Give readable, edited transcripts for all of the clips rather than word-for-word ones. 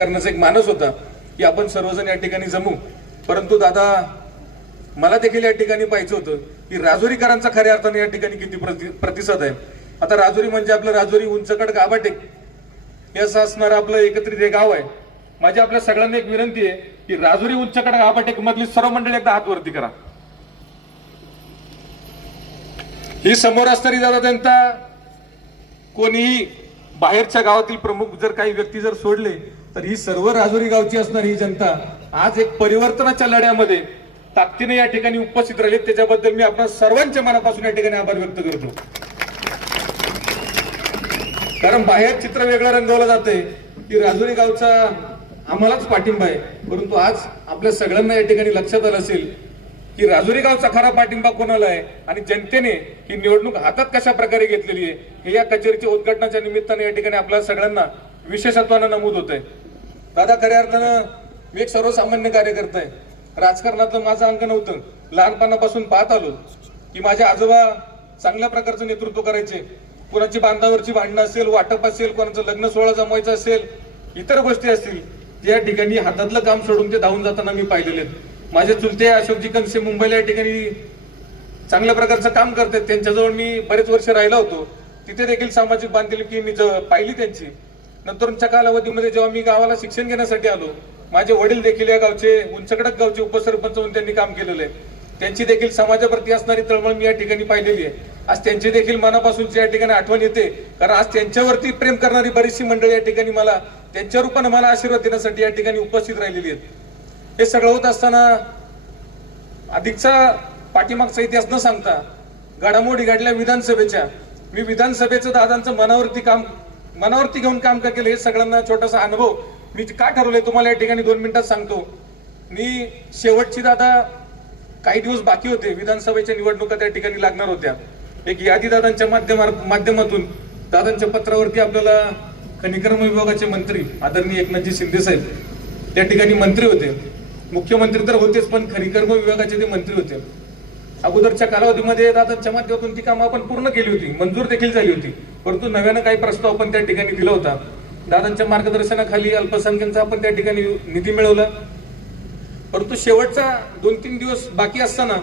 करण्याचा एक मानस होता की आपण सर्वजण या ठिकाणी जमू. परंतु दादा मला देखील या ठिकाणी पाहिजे होतं की राजुरीकरांचा खऱ्या अर्थाने या ठिकाणी किती प्रतिसाद आहे. आता राजुरी म्हणजे आपलं राजुरी उंचकड गाभाटे असं असणारं आपलं एकत्रित हे गाव आहे. माझी आपल्या सगळ्यांना एक विनंती आहे की राजुरी उंचकड गाभाटे मधली सर्व मंडळी एकदा हात वरती करा. ही समोर असणारी दादा जनता कोणीही बाहेरच्या गावातील प्रमुख जर काही व्यक्ती जर सोडले तर ही सर्व राजुरी गावची असणारी ही जनता आज एक परिवर्तनाच्या लढ्यामध्ये ताकदीने या ठिकाणी उपस्थित राहिली. त्याच्याबद्दल मी आपल्या सर्वांच्या मनापासून या ठिकाणी आभार व्यक्त करतो. कारण बाहेर चित्र वेगळं रंगवलं जातंय की राजुरी गावचा आम्हालाच पाठिंबा आहे, परंतु आज आपल्या सगळ्यांना या ठिकाणी लक्षात आलं असेल की राजुरी गावचा खरा पाठिंबा कोणाला आहे आणि जनतेने ही निवडणूक हातात कशा प्रकारे घेतलेली आहे हे या कचेरीच्या उद्घाटनाच्या निमित्ताने या ठिकाणी आपल्या सगळ्यांना विशेषत्वानं नमूद होत आहे. दादा खऱ्या अर्थानं मी एक सर्वसामान्य कार्यकर्ता आहे. राजकारणातलं माझं अंक नव्हतं. लहानपणापासून पाहत आलो की माझे आजोबा चांगल्या प्रकारचं नेतृत्व करायचे. कोणाची बांधावरची भांडणं असेल, वाटप असेल, कोणाचं लग्न सोहळा जमवायचं असेल, इतर गोष्टी असतील, त्या ठिकाणी हातातलं काम सोडून ते धावून जाताना मी पाहिलेले आहेत. माझे चुलते अशोकजी कनसे मुंबईला या ठिकाणी चांगल्या प्रकारचं काम करतात. त्यांच्याजवळ मी बरेच वर्ष राहिला होतो. तिथे देखील सामाजिक बांधिलकी मी पाहिली त्यांची. नंतरच्या कालावधीमध्ये जेव्हा मी गावाला शिक्षण घेण्यासाठी आलो, माझे वडील देखील या गावचे उंचकडक गावचे उपसरपंच म्हणून त्यांनी काम केलेलं आहे. त्यांची देखील समाजाप्रती असणारी तळमळ मी या ठिकाणी पाहिलेली आहे. आज त्यांची देखील मनापासूनची या ठिकाणी आठवण येते, कारण आज त्यांच्यावरती प्रेम करणारी बरीचशी मंडळी या ठिकाणी मला त्यांच्या रूपाने मला आशीर्वाद देण्यासाठी या ठिकाणी उपस्थित राहिलेली आहेत. हे सगळं होत असताना अधिकचा पाठीमागचा इतिहास न सांगता घडामोडी घडल्या विधानसभेच्या. मी विधानसभेचं दादांचं मनावरती घेऊन काम का केलं हे सगळ्यांना छोटासा अनुभव मी का ठरवलंय तुम्हाला या ठिकाणी 2 मिनिटात सांगतो. मी शेवटची दादा काही दिवस बाकी होते, विधानसभेच्या निवडणुका त्या ठिकाणी लागणार होत्या. एक यादी दादांच्या माध्यमातून दादांच्या पत्रावरती आपल्याला खनिकर्म विभागाचे मंत्री आदरणीय एकनाथजी शिंदे साहेब त्या ठिकाणी मंत्री होते. मुख्यमंत्री तर होतेच, पण खनिकर्म विभागाचे ते मंत्री होते. अगोदरच्या कालावधीमध्ये दादांच्या माध्यमातून ती कामं आपण पूर्ण केली होती, मंजूर देखील झाली होती. परंतु नव्यानं काही प्रस्ताव आपण त्या ठिकाणी दिला होता. दादांच्या मार्गदर्शनाखाली अल्पसंख्याकांचा आपण त्या ठिकाणी निधी मिळवला. परंतु शेवटचा 2-3 दिवस बाकी असताना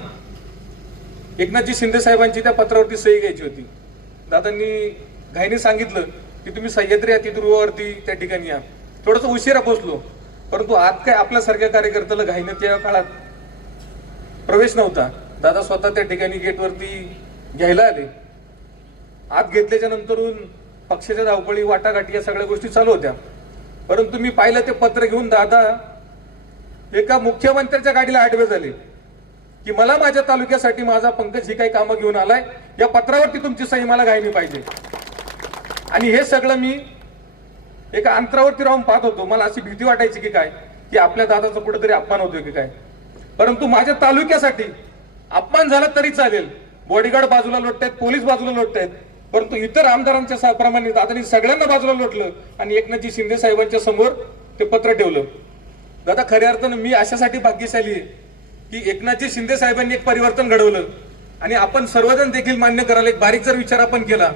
एकनाथजी शिंदे साहेबांची त्या पत्रावरती सही घ्यायची होती. दादांनी घाईने सांगितलं की तुम्ही सह्याद्री अतिथीगृहावरती त्या ठिकाणी या. थोडंसं उशिरा पोहोचलो, परंतु आज काय आपल्यासारख्या कार्यकर्त्याला घाईने त्या काळात प्रवेश नव्हता. दादा स्वतः त्या ठिकाणी गेटवरती घ्यायला आले. आत घेतल्याच्या नंतरून पक्षाच्या धावपळी, वाटाघाटी या सगळ्या गोष्टी चालू होत्या. परंतु मी पाहिलं ते पत्र घेऊन दादा एका मुख्यमंत्र्याच्या गाडीला आडवे झाले की मला माझ्या तालुक्यासाठी माझा पंकज ही काही कामं घेऊन आलाय, या पत्रावरती तुमची सही मला घाईने पाहिजे. आणि हे सगळं मी एका अंतरावरती राहून पाहत होतो. मला अशी भीती वाटायची की काय की आपल्या दादाचा कुठेतरी अपमान होतोय की काय. परंतु माझ्या तालुक्यासाठी अपमान झाला तरी चालेल, बॉडीगार्ड बाजूला लोटतायत, पोलीस बाजूला लोटतायत, परंतु इतर आमदारांच्या प्रमाणे दादांनी सगळ्यांना बाजूला लोटलं आणि एकनाथजी शिंदे साहेबांच्या समोर ते पत्र ठेवलं. दादा खऱ्या अर्थानं मी अशासाठी भाग्यशाली आहे की एकनाथजी शिंदे साहेबांनी एक परिवर्तन घडवलं आणि आपण सर्वजण देखील मान्य करायला एक बारीक जर विचार आपण केला,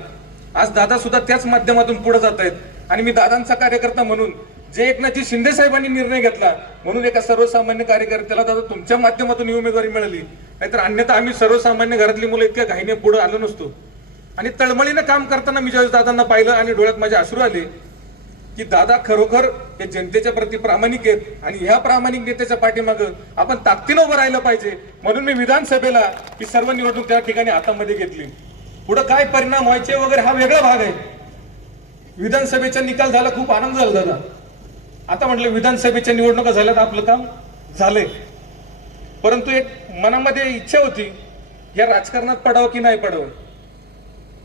आज दादा सुद्धा त्याच माध्यमातून पुढे जात आहेत. आणि मी दादांचा कार्यकर्ता म्हणून जे एकनाथजी शिंदे साहेबांनी निर्णय घेतला म्हणून एका सर्वसामान्य कार्यकर्त्याला दादा तुमच्या माध्यमातून ही उमेदवारी मिळाली, नाहीतर अन्यथा आम्ही सर्वसामान्य घरातली मुलं इतक्या घाईने पुढे आलो नसतो. आणि तळमळीनं काम करताना मी ज्यावेळेस दादांना पाहिलं आणि डोळ्यात माझे अश्रू आले की दादा खरोखर हे जनतेच्या प्रती प्रामाणिक आहेत आणि ह्या प्रामाणिक नेत्याच्या पाठीमागं आपण ताकदीनं उभं राहिलं पाहिजे. म्हणून मी विधानसभेला ही सर्व निवडणूक त्या ठिकाणी हातामध्ये घेतली. पुढे काय परिणाम व्हायचे वगैरे हा वेगळा भाग आहे. विधानसभेचा निकाल झाला, खूप आनंद झाला दादा. आता म्हटलं विधानसभेच्या निवडणुका झाल्यात, आपलं काम झालंय. परंतु एक मनामध्ये इच्छा होती या राजकारणात पडावं की नाही पडावं.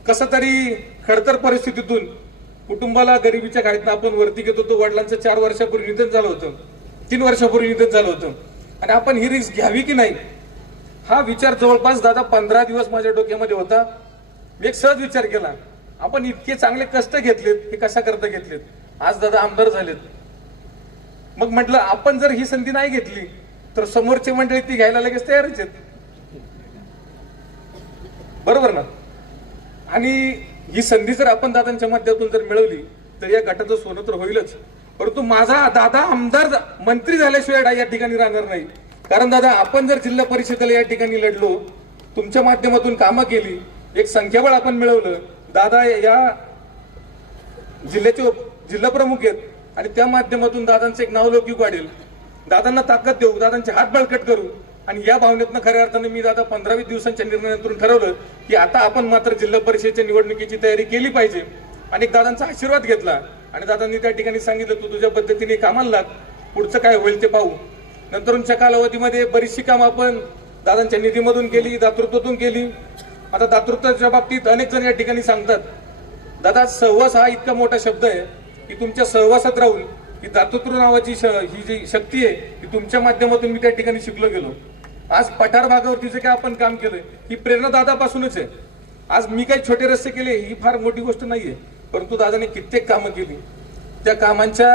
कसं तरी खडतर परिस्थितीतून कुटुंबाला गरिबीच्या घाईतनं आपण वरती घेत होतो. वडिलांचं 4 वर्षापूर्वी निधन झालं होतं, 3 वर्षापूर्वी निधन झालं होतं आणि आपण ही रिस्क घ्यावी की नाही हा विचार जवळपास दादा 15 दिवस माझ्या डोक्यामध्ये होता. मी एक सहज विचार केला, आपण इतके चांगले कष्ट घेतलेत, हे कशा करता घेतलेत, आज दादा आमदार झालेत. मग म्हटलं आपण जर ही संधी नाही घेतली तर समोरचे मंडळी ती घ्यायला लगेच तयारच आहेत, बरोबर ना. आणि ही संधी जर आपण दादांच्या माध्यमातून जर मिळवली तर या गटाचं सोनं तर होईलच, परंतु माझा दादा आमदार मंत्री झाल्याशिवाय या ठिकाणी राहणार नाही. कारण दादा आपण जर जिल्हा परिषदेला या ठिकाणी लढलो, तुमच्या माध्यमातून कामं केली, एक संख्याबळ आपण मिळवलं, दादा या जिल्ह्याचे जिल्हा प्रमुख आहेत आणि त्या माध्यमातून दादांचं एक नावलौकिक वाढेल, दादांना ताकद देऊ, दादांचे हात बळकट करू. आणि या भावनेतनं खऱ्या अर्थाने मी दादा 15-20 दिवसांच्या निर्णयानंतर ठरवलं की आता आपण मात्र जिल्हा परिषदेच्या निवडणुकीची तयारी केली पाहिजे. आणि दादांचा आशीर्वाद घेतला आणि दादांनी त्या ठिकाणी सांगितलं तू तुझ्या पद्धतीने कामाला लाग, पुढचं काय होईल ते पाहू. नंतरच्या कालावधीमध्ये बरीचशी कामं आपण दादांच्या निधीमधून केली, दातृत्वातून केली. आता दातृत्वाच्या बाबतीत अनेक जण या ठिकाणी सांगतात, दादा सहवास हा इतका मोठा शब्द आहे की तुमच्या सहवासात राहून ही दातृत्व नावाची ही जी शक्ती आहे ती तुमच्या माध्यमातून मी त्या ठिकाणी शिकलो गेलो. आज पठार भागावरती जे काय आपण काम केलंय ही प्रेरणा दादापासूनच आहे. आज मी काही छोटे रस्ते केले ही फार मोठी गोष्ट नाहीये, परंतु दादाने कित्येक कामं केली. त्या कामांच्या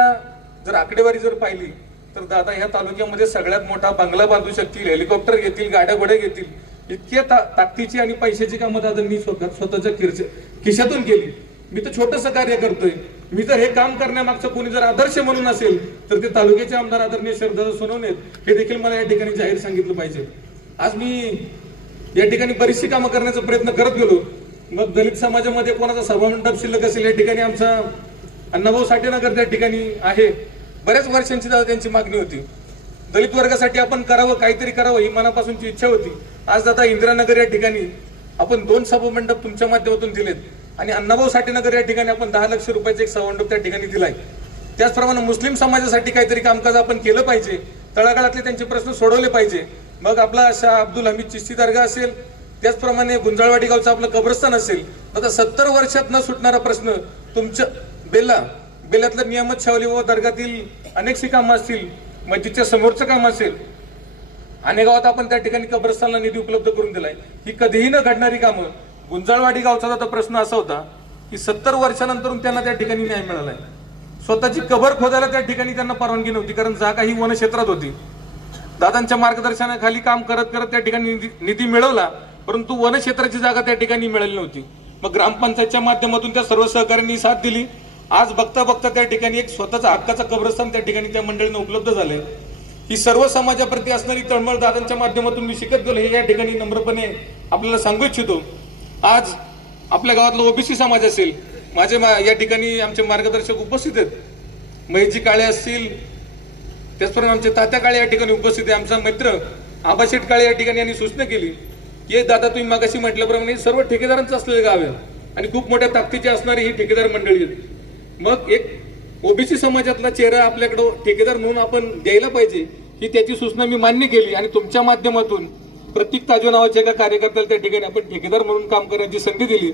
जर आकडेवारी जर पाहिली तर दादा ह्या तालुक्यामध्ये सगळ्यात मोठा बंगला बांधू शकतील, हेलिकॉप्टर घेतील, गाड्या घोड्या घेतील, इतक्या ताकदीची आणि पैशाची कामं दादांनी स्वतःच्या खिशातून केली. मी तर छोटंसं कार्य करतोय. मी जर हे काम करण्यामागचं कोणी जर आदर्श म्हणून असेल तर ते तालुक्याचे आमदार आदरणीय शरददादा सोनवणे हे देखील मला या ठिकाणी जाहीर सांगितलं पाहिजे. आज मी या ठिकाणी बरीचशी कामं करण्याचा प्रयत्न करत गेलो. मग दलित समाजामध्ये कोणाचा सभामंडप शिल्लक असेल, या ठिकाणी आमचा अण्णाभाऊ साठेनगर त्या ठिकाणी आहे. बऱ्याच वर्षांची दादा त्यांची मागणी होती, दलित वर्गासाठी आपण करावं, काहीतरी करावं ही मनापासूनची इच्छा होती. आज दादा इंदिरानगर या ठिकाणी आपण 2 सभामंडप तुमच्या माध्यमातून दिलेत आणि अण्णाभाऊ साठेनगर या ठिकाणी आपण 10 लाख रुपयाचे एक सभामंडप त्या ठिकाणी दिलाय. त्याचप्रमाणे मुस्लिम समाजासाठी काहीतरी कामकाज आपण केलं पाहिजे, तळागाळातले त्यांचे प्रश्न सोडवले पाहिजे. मग आपला शाह अब्दुल हमीद चिश्ती दर्गा असेल, त्याचप्रमाणे गुंजाळवाडी गावचं आपलं कब्रस्तान असेल. आता 70 वर्षात न सुटणारा प्रश्न तुमच्या बेल्यातलं नियामत शावली व दर्गातील अनेकशी कामं असतील, मस्जिदच्या समोरचं काम असेल, अनेक गावात आपण त्या ठिकाणी कब्रस्तानला निधी उपलब्ध करून दिलाय. ही कधीही न घडणारी कामं. गुंजाळवाडी गावचा तर प्रश्न असा होता की 70 वर्षानंतर त्यांना त्या ठिकाणी न्याय मिळालाय. स्वतःची कबर खोदायला त्या ठिकाणी त्यांना परवानगी नव्हती, कारण जागा ही वनक्षेत्रात होती. दादांच्या मार्गदर्शनाखाली काम करत करत त्या ठिकाणी निधी मिळवला, परंतु वनक्षेत्राची जागा त्या ठिकाणी मिळाली नव्हती. मग ग्रामपंचायतच्या माध्यमातून त्या सर्व सहकाऱ्यांनी साथ दिली. आज बघता बघता त्या ठिकाणी एक स्वतःचा हक्काचा कब्रस्तान त्या ठिकाणी त्या मंडळींना उपलब्ध झालंय. ही सर्व समाजाप्रती असणारी तळमळ दादांच्या माध्यमातून मी शिकत गेलो हे या ठिकाणी नम्रपणे आपल्याला सांगू इच्छितो. आज आपल्या गावातला ओबीसी समाज असेल, माझे या ठिकाणी आमचे मार्गदर्शक उपस्थित आहेत, महेशजी काळे असतील, त्याचप्रमाणे आमचे तात्या काळे या ठिकाणी उपस्थित आहे. आमचा मित्र आबाशेठ काळे या ठिकाणी यांनी सूचना केली की दादा तुम्ही मागाशी म्हटल्याप्रमाणे सर्व ठेकेदारांचं असलेलं गाव आहे आणि खूप मोठ्या ताकदीची असणारी ही ठेकेदार मंडळी आहेत. मग एक ओबीसी समाजातला चेहरा आपल्याकडं ठेकेदार म्हणून आपण द्यायला पाहिजे, ही त्याची सूचना मी मान्य केली. आणि तुमच्या माध्यमातून प्रतीक ताजो नावाच्या एका कार्यकर्त्याला त्या ठिकाणी आपण ठेकेदार म्हणून काम करण्याची संधी दिली.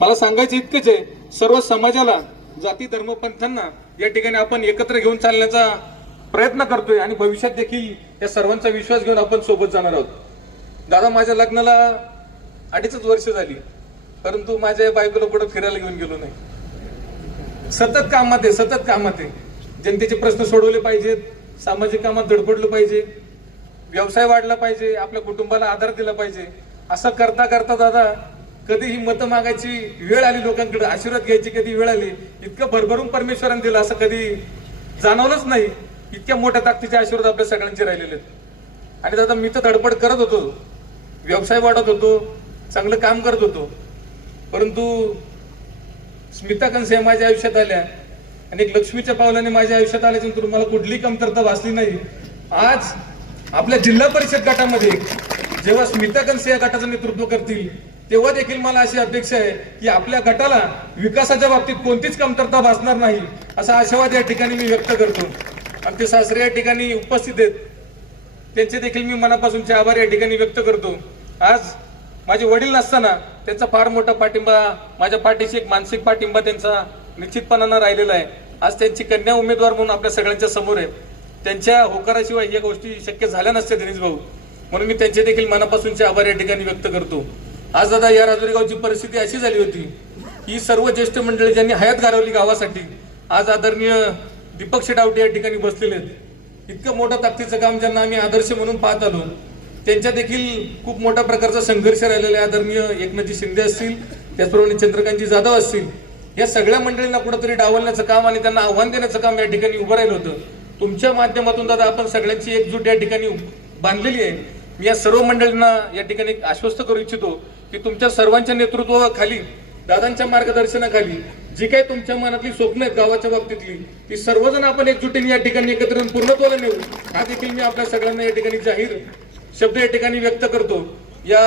मला सांगायचं इतकंच आहे, सर्व समाजाला, जाती धर्म पंथांना या ठिकाणी आपण एकत्र घेऊन चालण्याचा प्रयत्न करतोय आणि भविष्यात देखील या सर्वांचा विश्वास घेऊन आपण सोबत जाणार आहोत. दादा माझ्या लग्नाला 2.5 वर्ष झाली, परंतु माझ्या बायकोला कुठं फिरायला घेऊन गेलो नाही. सतत कामात आहे. जनतेचे प्रश्न सोडवले पाहिजेत, सामाजिक कामात धडपडलं पाहिजे, व्यवसाय वाढला पाहिजे, आपल्या कुटुंबाला आधार दिला पाहिजे. असं करता करता दादा कधी ही मतं मागायची वेळ आली, लोकांकडे आशीर्वाद घ्यायची कधी वेळ आली, इतकं भरभरून परमेश्वराने दिलं असं कधी जाणवलंच नाही. इतक्या मोठ्या ताकदीचे आशीर्वाद आपल्या सगळ्यांचे राहिलेले आहेत. आणि दादा मी तर धडपड करत होतो, व्यवसाय वाढत होतो, चांगलं काम करत होतो, परंतु स्मिता कंसे माझ्या आयुष्यात आल्या आणि एक लक्ष्मीच्या पावलाने माझ्या आयुष्यात आल्यानंतर मला कुठलीही कमतरता भासली नाही. आज आपल्या जिल्हा परिषद गटामध्ये जेव्हा स्मिता कंसे या गटाचं नेतृत्व करतील तेव्हा देखील मला अशी अपेक्षा आहे की आपल्या गटाला विकासाच्या बाबतीत कोणतीच कमतरता भासणार नाही, असा आशावाद या ठिकाणी मी व्यक्त करतो. आमचे सासरे या ठिकाणी उपस्थित आहेत, त्यांचे देखील मी मनापासूनचे आभार या ठिकाणी व्यक्त करतो. आज माझे वडील नसताना त्यांचा फार मोठा पाठिंबा, माझ्या पाठीशी एक मानसिक पाठिंबा त्यांचा निश्चितपणानं राहिलेला आहे. आज त्यांची कन्या उमेदवार म्हणून आपल्या सगळ्यांच्या समोर आहे. त्यांच्या होकाराशिवाय या गोष्टी शक्य झाल्या नसत्या दिनेश भाऊ, म्हणून मी त्यांचे देखील मनापासूनचे आभार या ठिकाणी व्यक्त करतो. आज दादा या राजुरी गावची परिस्थिती अशी झाली होती की सर्व ज्येष्ठ मंडळी ज्यांनी हयात घालवली गावासाठी आज आदरणीय दीपक शेटावटे या ठिकाणी बसलेले आहेत. इतकं मोठं ताकदीचं काम ज्यांना आम्ही आदर्श म्हणून पाहत आलो त्यांच्या देखील खूप मोठ्या प्रकारचा संघर्ष राहिलेला आहे. आदरणीय एकनाथजी शिंदे असतील, त्याचप्रमाणे चंद्रकांतजी जाधव असतील, या सगळ्या मंडळींना कुठेतरी डावलण्याचं काम आणि त्यांना आव्हान देण्याचं काम या ठिकाणी उभं राहिलं होतं. तुमच्या माध्यमातून दादा आपण सगळ्यांची एकजूट या ठिकाणी बांधलेली आहे. मी या सर्व मंडळींना या ठिकाणी आश्वस्त करू इच्छितो की तुमच्या सर्वांच्या नेतृत्वाखाली, दादांच्या मार्गदर्शनाखाली जी काही तुमच्या मनातली स्वप्न आहेत गावाच्या बाबतीतली, ती सर्वजण आपण एकजुटीने या ठिकाणी एकत्र पूर्णत्वाला नेऊ, हा देखील मी आपल्या सगळ्यांना या ठिकाणी जाहीर शब्द या ठिकाणी व्यक्त करतो. या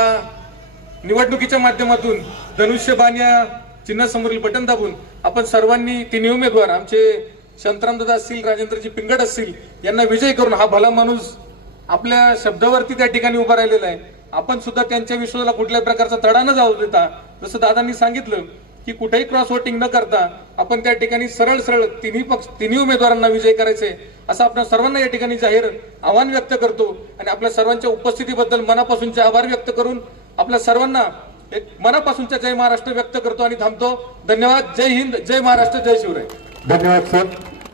निवडणुकीच्या माध्यमातून धनुष्यबाण या चिन्हासमोरील बटन दाबून आपण सर्वांनी तिन्ही उमेदवार आमचे शांतारामदादा असतील, राजेंद्रजी पिंगट असतील यांना विजयी करून, हा भला माणूस आपल्या शब्दावरती त्या ठिकाणी उभा राहिलेला आहे. आपण सुद्धा त्यांच्या विश्वासाला कुठल्याही प्रकारचा तडा न जाऊ देता, जसं दादांनी सांगितलं की कुठेही क्रॉस वोटिंग न करता आपण त्या ठिकाणी सरळ सरळ तिन्ही उमेदवारांना विजयी करायचे असं आपल्या सर्वांना या ठिकाणी जाहीर आव्हान व्यक्त करतो. आणि आपल्या सर्वांच्या उपस्थितीबद्दल मनापासूनचे आभार व्यक्त करून आपल्या सर्वांना एक मनापासूनच्या जय महाराष्ट्र व्यक्त करतो आणि थांबतो. धन्यवाद. जय हिंद, जय महाराष्ट्र, जय शिवराय. धन्यवाद सर.